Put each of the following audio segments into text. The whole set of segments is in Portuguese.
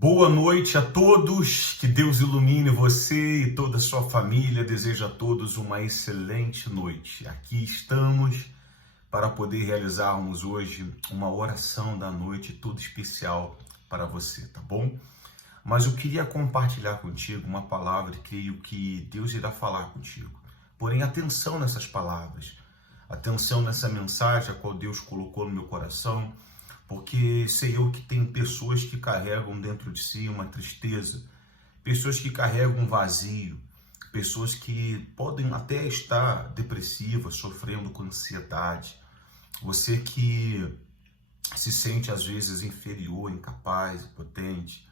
Boa noite a todos, que Deus ilumine você e toda a sua família. Desejo a todos uma excelente noite. Aqui estamos para poder realizarmos hoje uma oração da noite toda especial para você, tá bom? Mas eu queria compartilhar contigo uma palavra e creio que Deus irá falar contigo. Porém, atenção nessas palavras, atenção nessa mensagem a qual Deus colocou no meu coração, porque sei eu que tem pessoas que carregam dentro de si uma tristeza, pessoas que carregam um vazio, pessoas que podem até estar depressivas, sofrendo com ansiedade. Você que se sente às vezes inferior, incapaz, impotente,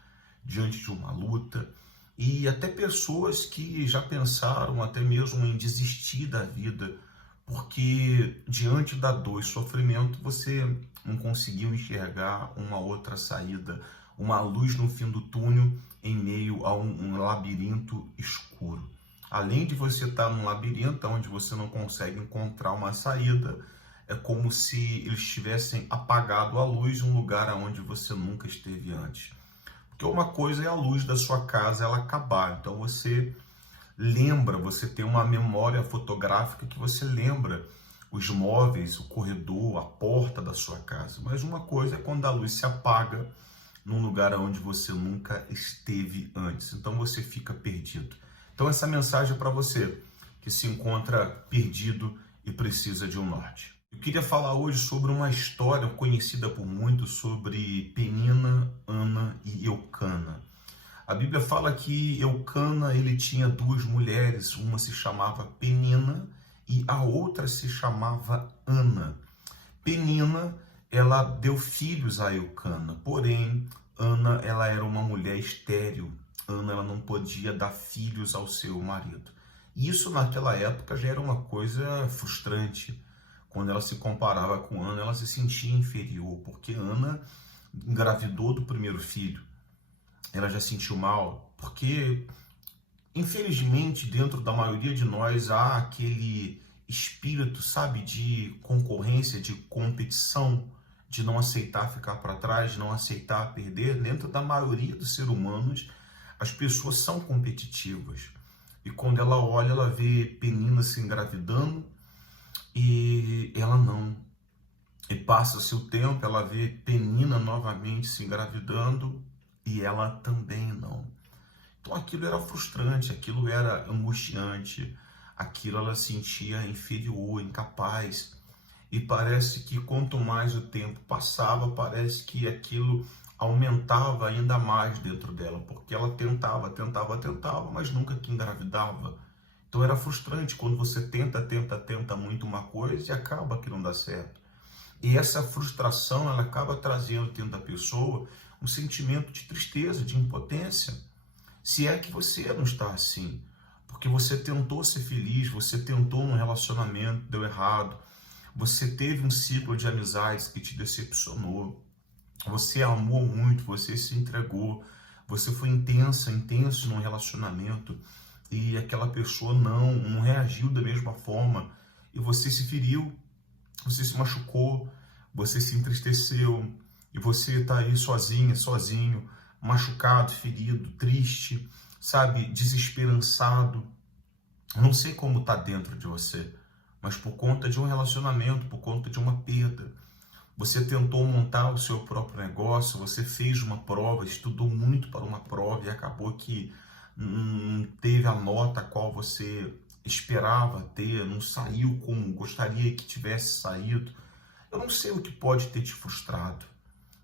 diante de uma luta, e até pessoas que já pensaram até mesmo em desistir da vida, porque diante da dor e sofrimento você não conseguiu enxergar uma outra saída, uma luz no fim do túnel em meio a um labirinto escuro. Além de você estar num labirinto onde você não consegue encontrar uma saída, é como se eles tivessem apagado a luz em um lugar onde você nunca esteve antes. Porque uma coisa é a luz da sua casa ela acabar, então você lembra, você tem uma memória fotográfica que você lembra os móveis, o corredor, a porta da sua casa. Mas uma coisa é quando a luz se apaga num lugar onde você nunca esteve antes. Então você fica perdido. Então essa mensagem é para você que se encontra perdido e precisa de um norte. Eu queria falar hoje sobre uma história conhecida por muitos sobre Penina, Ana e Eucana. A Bíblia fala que Eucana ele tinha duas mulheres, uma se chamava Penina e a outra se chamava Ana. Penina, ela deu filhos a Eucana, porém Ana ela era uma mulher estéril. Ana ela não podia dar filhos ao seu marido. E isso naquela época já era uma coisa frustrante. Quando ela se comparava com Ana, ela se sentia inferior, porque Ana engravidou do primeiro filho. Ela já sentiu mal, porque infelizmente dentro da maioria de nós há aquele espírito, sabe, de concorrência, de competição, de não aceitar ficar para trás, de não aceitar perder. Dentro da maioria dos seres humanos, as pessoas são competitivas. E quando ela olha, ela vê Penina se engravidando e ela não. E passa-se o tempo, ela vê Penina novamente se engravidando e ela também não. Então aquilo era frustrante, aquilo era angustiante, aquilo ela sentia inferior, incapaz. E parece que quanto mais o tempo passava, parece que aquilo aumentava ainda mais dentro dela, porque ela tentava, mas nunca que engravidava. Então era frustrante quando você tenta muito uma coisa e acaba que não dá certo. E essa frustração, ela acaba trazendo dentro da pessoa um sentimento de tristeza, de impotência. Se é que você não está assim, porque você tentou ser feliz, você tentou um relacionamento, deu errado, você teve um ciclo de amizades que te decepcionou, você amou muito, você se entregou, você foi intenso num relacionamento e aquela pessoa não reagiu da mesma forma e você se feriu, você se machucou, você se entristeceu e você está aí sozinha, sozinho, machucado, ferido, triste, sabe, desesperançado. Não sei como está dentro de você, mas por conta de um relacionamento, por conta de uma perda, você tentou montar o seu próprio negócio, você fez uma prova, estudou muito para uma prova e acabou que não teve a nota a qual você esperava ter, não saiu como gostaria que tivesse saído. Eu não sei o que pode ter te frustrado.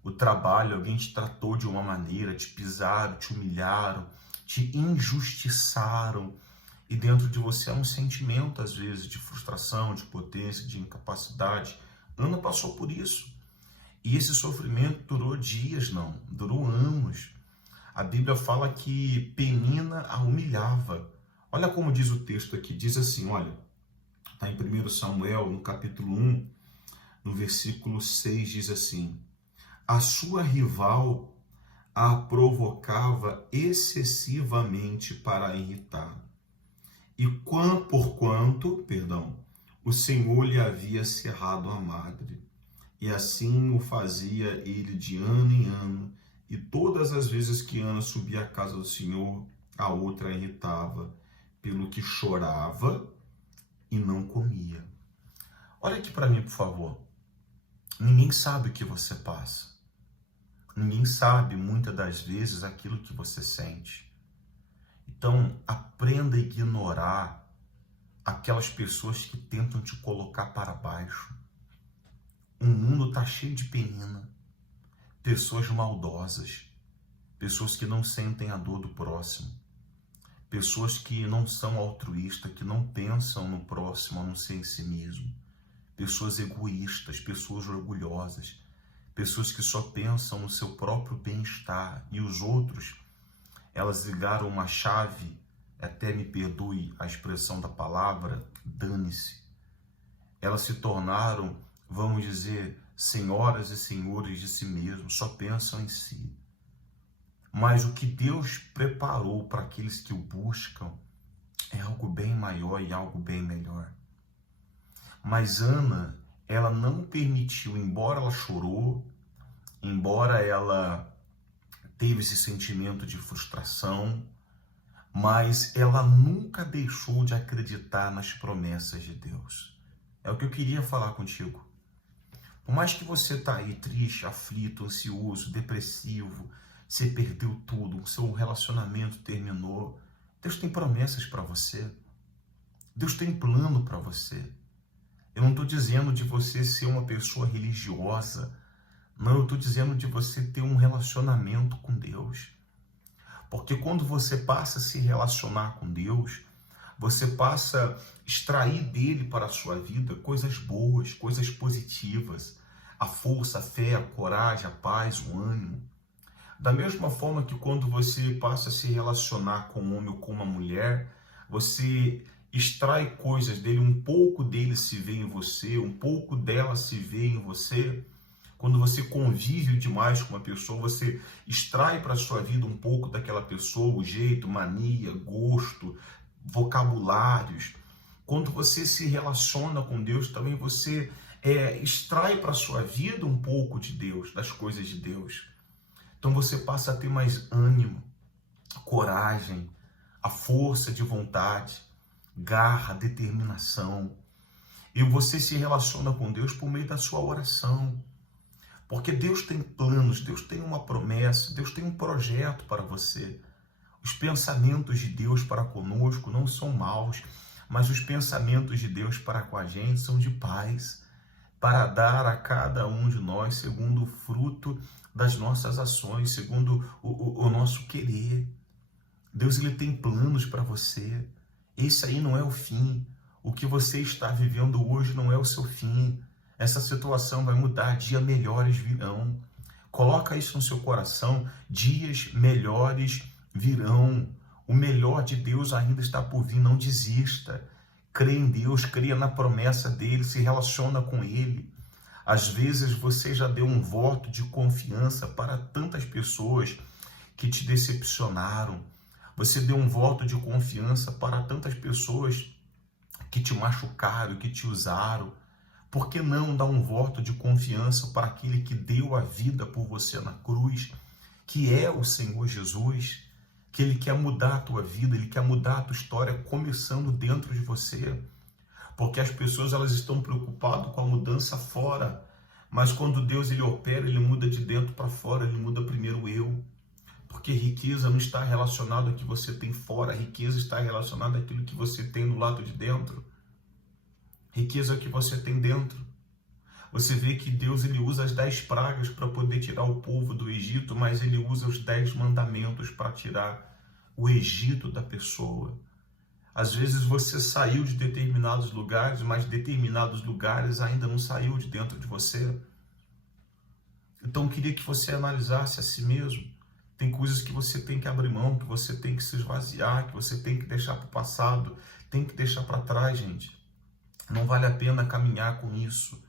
O trabalho, alguém te tratou de uma maneira, te pisaram, te humilharam, te injustiçaram. E dentro de você há um sentimento, às vezes, de frustração, de potência, de incapacidade. Ana passou por isso. E esse sofrimento durou dias, não, durou anos. A Bíblia fala que Penina a humilhava. Olha como diz o texto aqui, diz assim, olha, está em 1 Samuel, no capítulo 1, no versículo 6, diz assim, a sua rival a provocava excessivamente para irritar. E porquanto, o Senhor lhe havia cerrado a madre, e assim o fazia ele de ano em ano, E todas as vezes que Ana subia à casa do Senhor, a outra a irritava, pelo que chorava e não comia. Olha aqui para mim, por favor. Ninguém sabe o que você passa. Ninguém sabe, muitas das vezes, aquilo que você sente. Então, aprenda a ignorar aquelas pessoas que tentam te colocar para baixo. O mundo está cheio de penina. Pessoas maldosas. Pessoas que não sentem a dor do próximo. Pessoas que não são altruístas, que não pensam no próximo, a não ser em si mesmo. Pessoas egoístas, pessoas orgulhosas. Pessoas que só pensam no seu próprio bem-estar. E os outros, elas ligaram uma chave, até me perdoe a expressão da palavra, dane-se. Elas se tornaram, vamos dizer, senhoras e senhores de si mesmos, só pensam em si. Mas o que Deus preparou para aqueles que o buscam é algo bem maior e algo bem melhor. Mas Ana, ela não permitiu, embora ela chorou, embora ela teve esse sentimento de frustração, mas ela nunca deixou de acreditar nas promessas de Deus. É o que eu queria falar contigo. Por mais que você está aí triste, aflito, ansioso, depressivo, você perdeu tudo, o seu relacionamento terminou, Deus tem promessas para você. Deus tem plano para você. Eu não estou dizendo de você ser uma pessoa religiosa. Não, eu estou dizendo de você ter um relacionamento com Deus. Porque quando você passa a se relacionar com Deus, você passa a extrair dele para a sua vida coisas boas, coisas positivas. A força, a fé, a coragem, a paz, o ânimo. Da mesma forma que quando você passa a se relacionar com um homem ou com uma mulher, você extrai coisas dele, um pouco dele se vê em você, um pouco dela se vê em você. Quando você convive demais com uma pessoa, você extrai para a sua vida um pouco daquela pessoa, o jeito, mania, gosto, vocabulários. Quando você se relaciona com Deus, também você extrai para a sua vida um pouco de Deus, das coisas de Deus. Então você passa a ter mais ânimo, coragem, a força de vontade, garra, determinação. E você se relaciona com Deus por meio da sua oração. Porque Deus tem planos, Deus tem uma promessa, Deus tem um projeto para você. Os pensamentos de Deus para conosco não são maus, mas os pensamentos de Deus para com a gente são de paz, para dar a cada um de nós segundo o fruto das nossas ações, segundo o nosso querer. Deus, ele tem planos para você. Esse aí não é o fim. O que você está vivendo hoje não é o seu fim. Essa situação vai mudar, dias melhores virão. Coloca isso no seu coração, dias melhores virão. O melhor de Deus ainda está por vir, não desista. Crê em Deus, creia na promessa dele, se relaciona com ele. Às vezes você já deu um voto de confiança para tantas pessoas que te decepcionaram. Você deu um voto de confiança para tantas pessoas que te machucaram, que te usaram. Por que não dar um voto de confiança para aquele que deu a vida por você na cruz, que é o Senhor Jesus, que ele quer mudar a tua vida, ele quer mudar a tua história, começando dentro de você. Porque as pessoas, elas estão preocupadas com a mudança fora, mas quando Deus ele opera, ele muda de dentro para fora, ele muda primeiro eu. Porque riqueza não está relacionada ao que você tem fora, a riqueza está relacionada àquilo que você tem do lado de dentro. Riqueza que você tem dentro. Você vê que Deus ele usa as 10 pragas para poder tirar o povo do Egito, mas ele usa os 10 mandamentos para tirar o Egito da pessoa. Às vezes você saiu de determinados lugares, mas determinados lugares ainda não saiu de dentro de você. Então eu queria que você analisasse a si mesmo. Tem coisas que você tem que abrir mão, que você tem que se esvaziar, que você tem que deixar para o passado, tem que deixar para trás, gente. Não vale a pena caminhar com isso.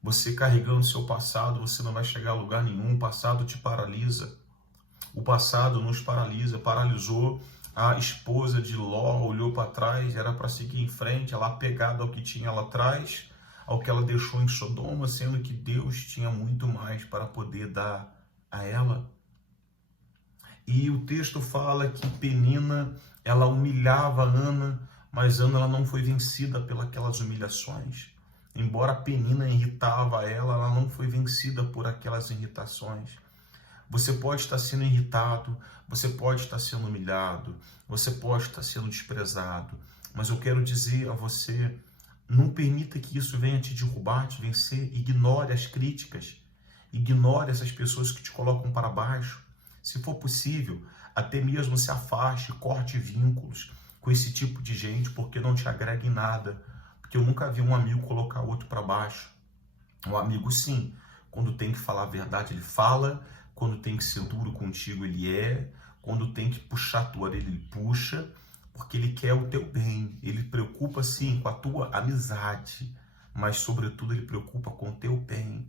Você carregando seu passado, você não vai chegar a lugar nenhum. O passado te paralisa. O passado nos paralisa, paralisou a esposa de Ló, olhou para trás, era para seguir em frente, ela apegada ao que tinha lá atrás, ao que ela deixou em Sodoma, sendo que Deus tinha muito mais para poder dar a ela. E o texto fala que Penina, ela humilhava Ana, mas Ana ela não foi vencida pelas humilhações. Embora Penina irritava ela não foi vencida por aquelas irritações. Você pode estar sendo irritado, você pode estar sendo humilhado, você pode estar sendo desprezado, mas eu quero dizer a você, não permita que isso venha te derrubar, te vencer. Ignore as críticas, ignore essas pessoas que te colocam para baixo. Se for possível, até mesmo se afaste, corte vínculos com esse tipo de gente, porque não te agrega em nada. Porque eu nunca vi um amigo colocar outro para baixo. Um amigo, sim, quando tem que falar a verdade, ele fala. Quando tem que ser duro contigo, ele é. Quando tem que puxar a tua orelha, ele puxa. Porque ele quer o teu bem. Ele preocupa, sim, com a tua amizade. Mas, sobretudo, ele preocupa com o teu bem.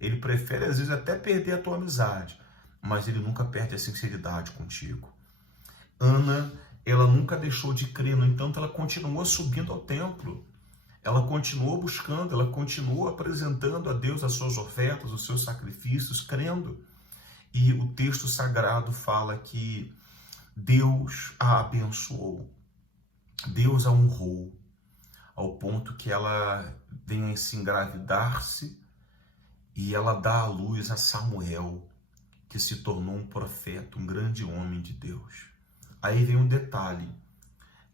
Ele prefere, às vezes, até perder a tua amizade. Mas ele nunca perde a sinceridade contigo. Ana, ela nunca deixou de crer. No entanto, ela continuou subindo ao templo. Ela continuou buscando, ela continuou apresentando a Deus as suas ofertas, os seus sacrifícios, crendo. E o texto sagrado fala que Deus a abençoou, Deus a honrou, ao ponto que ela vem a se engravidar-se e ela dá à luz a Samuel, que se tornou um profeta, um grande homem de Deus. Aí vem um detalhe,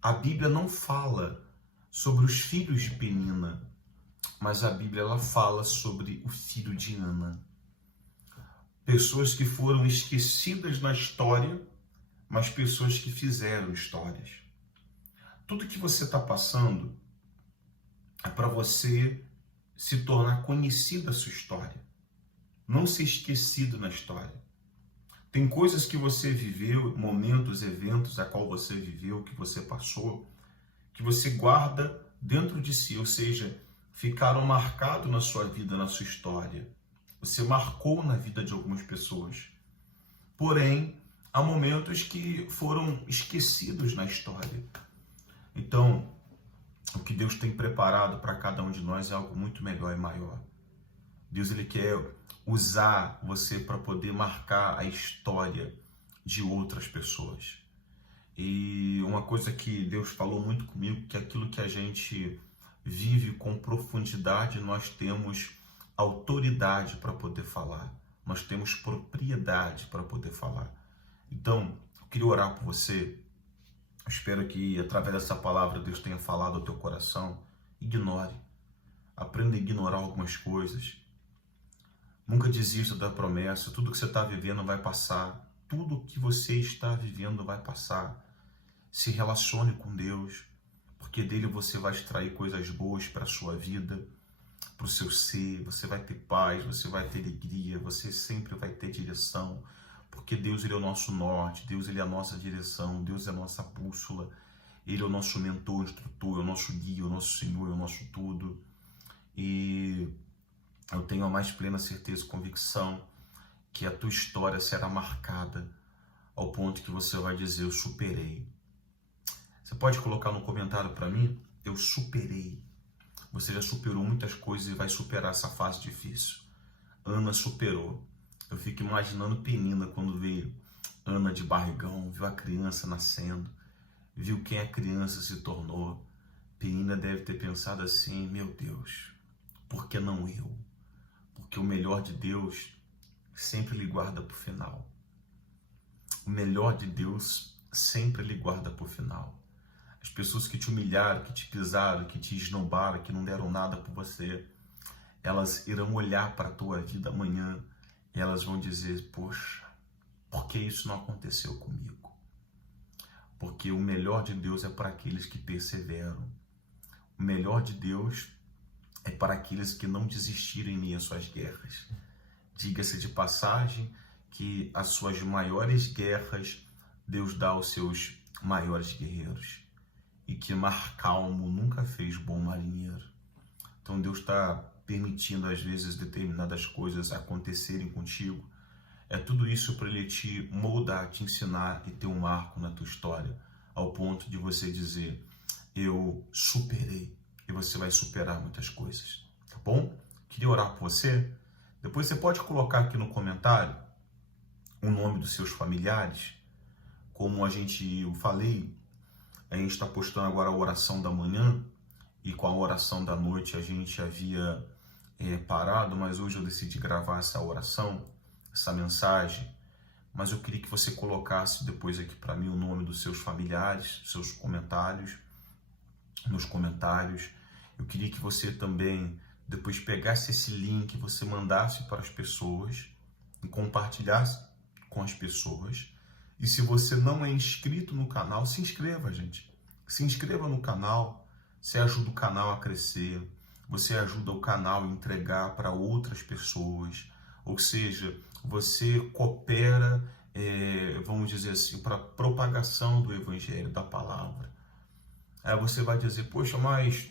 a Bíblia não fala sobre os filhos de Penina, mas a Bíblia ela fala sobre o filho de Ana. Pessoas que foram esquecidas na história, mas pessoas que fizeram histórias. Tudo que você está passando é para você se tornar conhecida a sua história, não ser esquecido na história. Tem coisas que você viveu, momentos, eventos a qual você viveu, que você passou, que você guarda dentro de si, ou seja, ficaram marcados na sua vida, na sua história. Você marcou na vida de algumas pessoas. Porém, há momentos que foram esquecidos na história. Então, o que Deus tem preparado para cada um de nós é algo muito melhor e maior. Deus ele quer usar você para poder marcar a história de outras pessoas. E uma coisa que Deus falou muito comigo, que aquilo que a gente vive com profundidade, nós temos autoridade para poder falar. Nós temos propriedade para poder falar. Então, eu queria orar por você. Eu espero que através dessa palavra Deus tenha falado ao teu coração. Ignore. Aprenda a ignorar algumas coisas. Nunca desista da promessa. Tudo que você está vivendo vai passar. Tudo que você está vivendo vai passar. Se relacione com Deus, porque dele você vai extrair coisas boas para a sua vida, para o seu ser. Você vai ter paz, você vai ter alegria, você sempre vai ter direção, porque Deus ele é o nosso norte, Deus ele é a nossa direção, Deus é a nossa bússola, ele é o nosso mentor, instrutor, é o nosso guia, o nosso Senhor, é o nosso tudo. E eu tenho a mais plena certeza e convicção que a tua história será marcada ao ponto que você vai dizer, eu superei. Você pode colocar no comentário para mim, eu superei. Você já superou muitas coisas e vai superar essa fase difícil. Ana superou. Eu fico imaginando Penina quando veio Ana de barrigão, viu a criança nascendo, viu quem a criança se tornou. Penina deve ter pensado assim, meu Deus, por que não eu? Porque o melhor de Deus sempre lhe guarda para o final. O melhor de Deus sempre lhe guarda para o final. As pessoas que te humilharam, que te pisaram, que te esnobaram, que não deram nada por você, elas irão olhar para a tua vida amanhã e elas vão dizer, poxa, por que isso não aconteceu comigo? Porque o melhor de Deus é para aqueles que perseveram. O melhor de Deus é para aqueles que não desistiram em meio às suas guerras. Diga-se de passagem que as suas maiores guerras Deus dá aos seus maiores guerreiros. E que mar calmo nunca fez bom marinheiro. Então Deus está permitindo às vezes determinadas coisas acontecerem contigo. É tudo isso para Ele te moldar, te ensinar e ter um marco na tua história. Ao ponto de você dizer, eu superei. E você vai superar muitas coisas. Tá bom? Queria orar por você. Depois você pode colocar aqui no comentário o nome dos seus familiares. Como eu falei, a gente está postando agora a oração da manhã e com a oração da noite a gente havia parado, mas hoje eu decidi gravar essa oração, essa mensagem. Mas eu queria que você colocasse depois aqui para mim o nome dos seus familiares, seus comentários, nos comentários. Eu queria que você também depois pegasse esse link, você mandasse para as pessoas e compartilhasse com as pessoas. E se você não é inscrito no canal, se inscreva, gente. Se inscreva no canal, você ajuda o canal a crescer, você ajuda o canal a entregar para outras pessoas, ou seja, você coopera, vamos dizer assim, para a propagação do Evangelho, da palavra. Aí você vai dizer, poxa, mas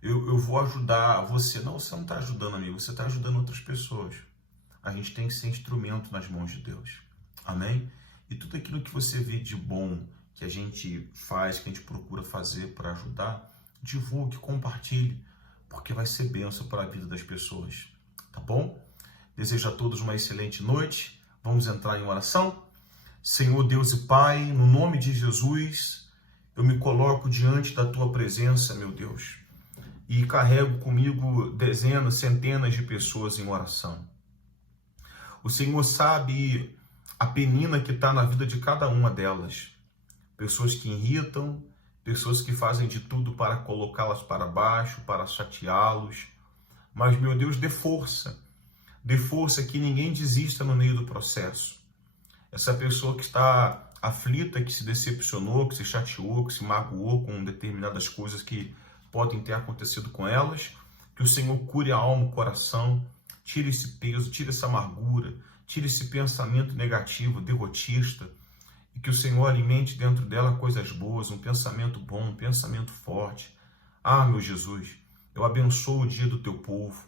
eu vou ajudar você. Não, você não está ajudando, amigo, você está ajudando outras pessoas. A gente tem que ser instrumento nas mãos de Deus. Amém? E tudo aquilo que você vê de bom, que a gente faz, que a gente procura fazer para ajudar, divulgue, compartilhe, porque vai ser bênção para a vida das pessoas. Tá bom? Desejo a todos uma excelente noite. Vamos entrar em oração. Senhor Deus e Pai, no nome de Jesus, eu me coloco diante da Tua presença, meu Deus, e carrego comigo dezenas, centenas de pessoas em oração. O Senhor sabe a penina que está na vida de cada uma delas. Pessoas que irritam, pessoas que fazem de tudo para colocá-las para baixo, para chateá-los. Mas, meu Deus, dê força que ninguém desista no meio do processo. Essa pessoa que está aflita, que se decepcionou, que se chateou, que se magoou com determinadas coisas que podem ter acontecido com elas, que o Senhor cure a alma, o coração, tire esse peso, tire essa amargura, tire esse pensamento negativo, derrotista, e que o Senhor alimente dentro dela coisas boas, um pensamento bom, um pensamento forte. Ah, meu Jesus, eu abençoo o dia do teu povo,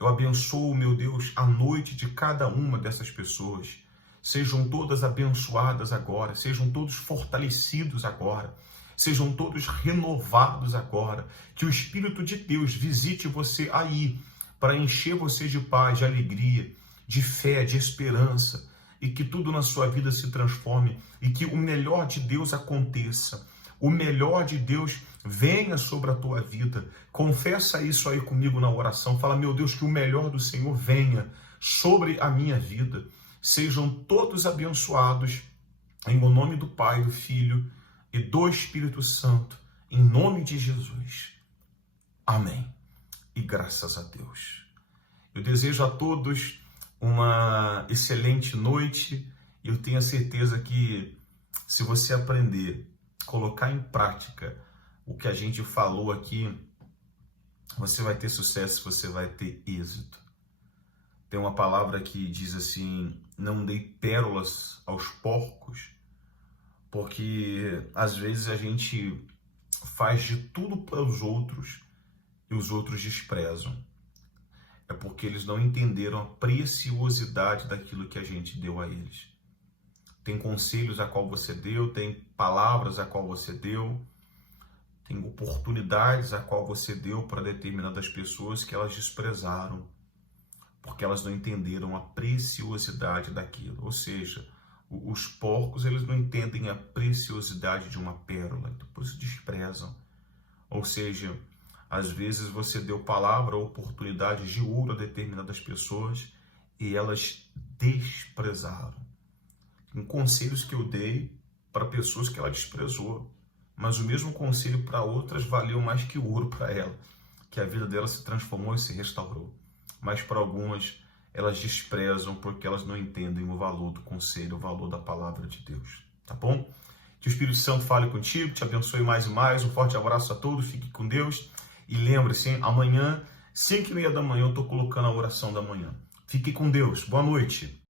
eu abençoo, meu Deus, a noite de cada uma dessas pessoas. Sejam todas abençoadas agora, sejam todos fortalecidos agora, sejam todos renovados agora. Que o Espírito de Deus visite você aí, para encher você de paz, de alegria, de fé, de esperança, e que tudo na sua vida se transforme, e que o melhor de Deus aconteça, o melhor de Deus venha sobre a tua vida. Confessa isso aí comigo na oração, fala, meu Deus, que o melhor do Senhor venha sobre a minha vida. Sejam todos abençoados, em nome do Pai, do Filho e do Espírito Santo, em nome de Jesus. Amém. E graças a Deus. Eu desejo a todos uma excelente noite e eu tenho a certeza que se você aprender, colocar em prática o que a gente falou aqui, você vai ter sucesso, você vai ter êxito. Tem uma palavra que diz assim, não dei pérolas aos porcos, porque às vezes a gente faz de tudo para os outros e os outros desprezam. É porque eles não entenderam a preciosidade daquilo que a gente deu a eles. Tem conselhos a qual você deu, tem palavras a qual você deu, tem oportunidades a qual você deu para determinadas pessoas que elas desprezaram, porque elas não entenderam a preciosidade daquilo. Ou seja, os porcos, eles não entendem a preciosidade de uma pérola, então por isso desprezam. Ou seja, às vezes você deu palavra ou oportunidades de ouro a determinadas pessoas e elas desprezaram. Tem conselhos que eu dei para pessoas que ela desprezou, mas o mesmo conselho para outras valeu mais que ouro para ela, que a vida dela se transformou e se restaurou. Mas para algumas, elas desprezam porque elas não entendem o valor do conselho, o valor da palavra de Deus. Tá bom? Que o Espírito Santo fale contigo, te abençoe mais e mais. Um forte abraço a todos, fique com Deus. E lembre-se, amanhã, 5h30 da manhã, eu estou colocando a oração da manhã. Fique com Deus. Boa noite.